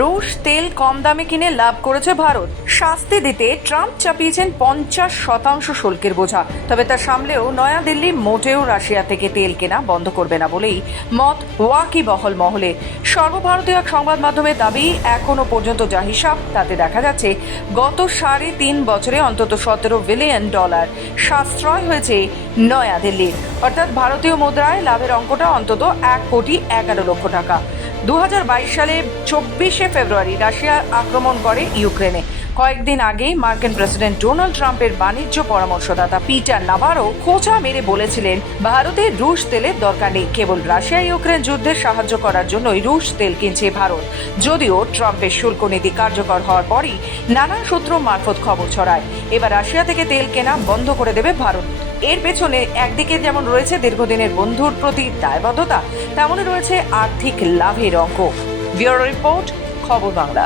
রুশ তেল কম দামে কিনে লাভ করেছে ভারত। শাস্তি দিতে ট্রাম্প চাপিয়েছেন পঞ্চাশ শতাংশ শুল্কের বোঝা। তবে তা সামলেও নয়াদিল্লি মোটেও রাশিয়া থেকে তেল কেনা বন্ধ করবে না বলেই মত ওয়াকি বহল মহলে। সর্বভারতীয় এক সংবাদ মাধ্যমের দাবি, এখনও পর্যন্ত যা হিসাব, তাতে দেখা যাচ্ছে গত সাড়ে তিন বছরে অন্তত সতেরো বিলিয়ন ডলার সাশ্রয় হয়েছে নয়াদিল্লির। অর্থাৎ ভারতীয় মুদ্রায় লাভের অঙ্কটা অন্তত এক কোটি এগারো লক্ষ টাকা। দু হাজার বাইশ সালে চব্বিশে ফেব্রুয়ারি রাশিয়া আক্রমণ করে ইউক্রেনে। কয়েকদিন আগেই মার্কিন প্রেসিডেন্ট ডোনাল্ড ট্রাম্পের বাণিজ্য পরামর্শদাতা পিটার নাভারো খোঁচা মেরে বলেছিলেন ভারতের রুশ তেলের দরকার নেই। কেবল রাশিয়া ইউক্রেন যুদ্ধে সাহায্য করার জন্যই রুশ তেল কিনছে ভারত। যদিও ট্রাম্পের শুল্ক নীতি কার্যকর হওয়ার পরই নানা সূত্র মারফত খবর ছড়ায়। এবার রাশিয়া থেকে তেল কেনা বন্ধ করে দেবে ভারত। এর পেছনে একদিকে যেমন রয়েছে দীর্ঘদিনের বন্ধুর প্রতি দায়বদ্ধতা, তেমনই রয়েছে আর্থিক লাভের অঙ্ক। ব্যুরো রিপোর্ট, খবর বাংলা।